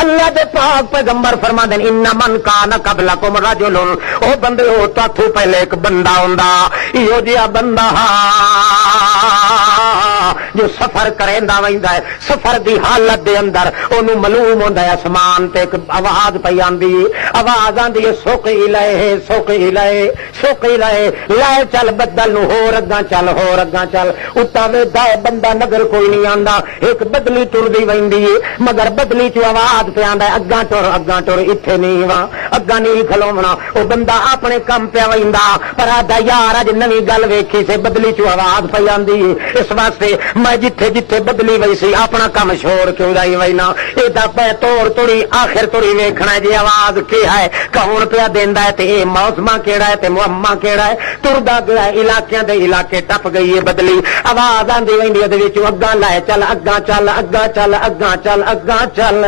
اللہ دے پاک پیغمبر فرماندے ان من کان قبلکم رجل، او بندے ہو تاتھوں پہلے ایک بندہ ہوندا، ایو جہا بندہ جو سفر کریندا ویندا ہے، سفر دی حالت دے اندر اونوں معلوم ہوندا ہے آسمان تے ایک آواز پئی آندی، آواز آندی ہے سوق الہے سوق الہے سوق الہے، لے چل بدل نو ہور اگاں چل ہور اگاں چل، اُتا ویدا بندہ نظر کوئی نہیں آندا، ایک بدلی ٹردی ویندی ہے مگر بدلی چ آواز پہ آندا ہے اگاں ٹر ایتھے نہیں وا اگاں نہیں کھلونا، او بندہ اپنے کم پہ ویندا پر آدا یار اج نویں گل ویکھی سے بدلی چ آواز پئی آندی، اس واسطے میں جتھے جتھے بدلی وئی سی اپنا کم چھوڑ کے اودائی وینا، ایدا پہ توڑ توڑی آخر توڑی ویکھنا جی آواز کی ہے کون پیا دیندا ہے تے اے موسما کیڑا ہے تے معمہ کیڑا ہے، تردا گیا علاقیاں دے علاقے ٹپ گئی ہے بدلی، آواز آندی ویندی دے وچ اگاں لے چل اگاں چل اگاں چل اگاں چل اگاں چل